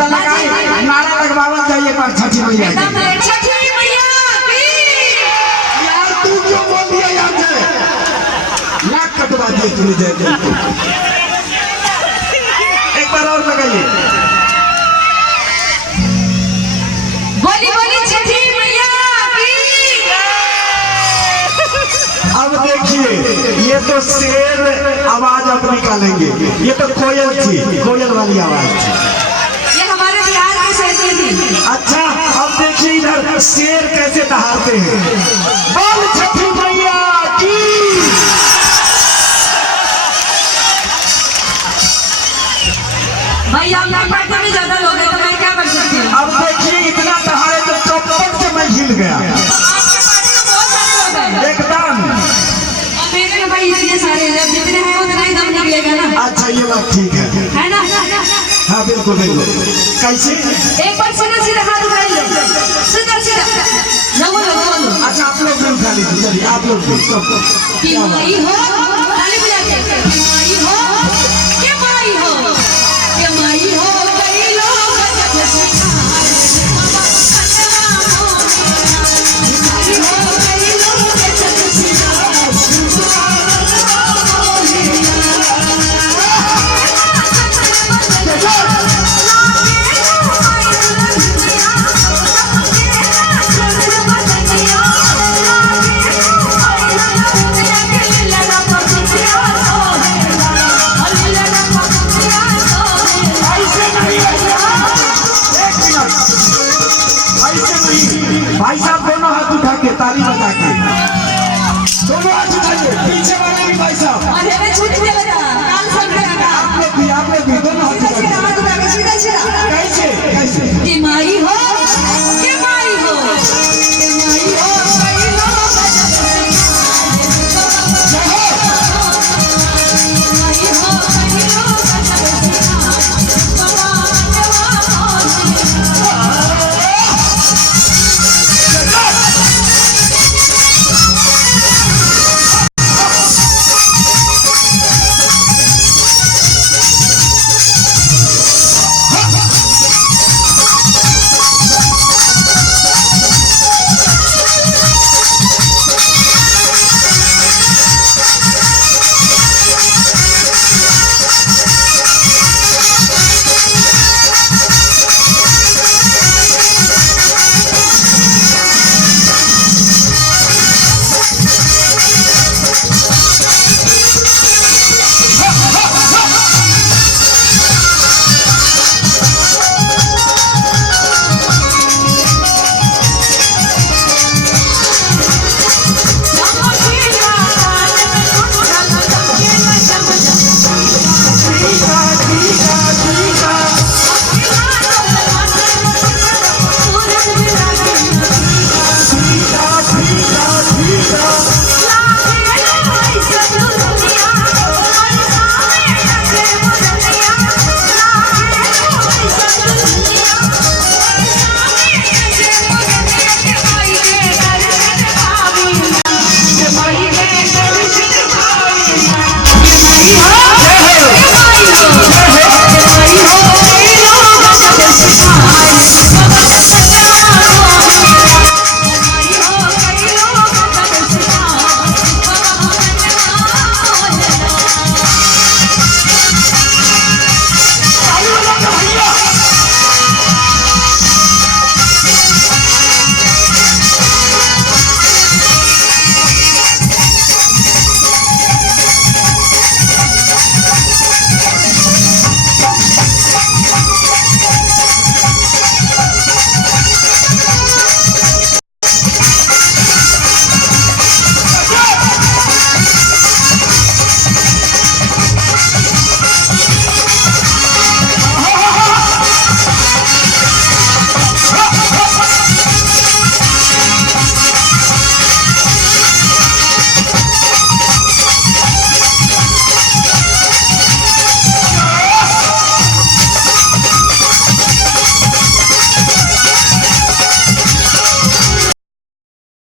पता लगाए नारा लगवावत जाइए पर छठी मैया छठी मैया की। यार तू क्यों बोल दिया यार से नाक कटवा दिए तूने दे एक बार और लगाइए बोली बोली छठी मैया की। अब देखिए ये तो शेर आवाज अब निकालेंगे ये तो कोयल थी कोयल वाली आवाज थी ये हमारे बिहार के शेर थी। अच्छा अब देखिए इधर शेर कैसे दहाड़ते हैं बोल छठी मैया की। भैया अपने पैसे में ज्यादा लोग हैं तो मैं क्या कर सकती हूँ। अब देखिए इतना दहाड़े तो चौपट से मैं हिल गया आपके पार्टी में बहुत सारे लोग हैं एकदम। और मेरे में भाई इतने सारे हैं जितने हैं उतना ही दम निकलेगा ना। अच्छा ये बात ठीक है ना हाँ बिल्कुल बिल्कुल कैसे एक बार सीधा सीधा हाथ उठाई लो सीधा सीधा बोलो। अच्छा आप लोग भी उठा लीजिए चलिए आप लोग भी सब कि माई हो ताली बजा के कि माई हो कि माई हो कि माई हो कई लोग जब सिखाए बाबा कन्या हो माई हो कई लोग जब सिखाए भाई साहब दोनों हाथ उठा के ताली बजा के दोनों हाथ उठाइए पीछे वाले भी भाई साहब अरे मैं छूट दे बता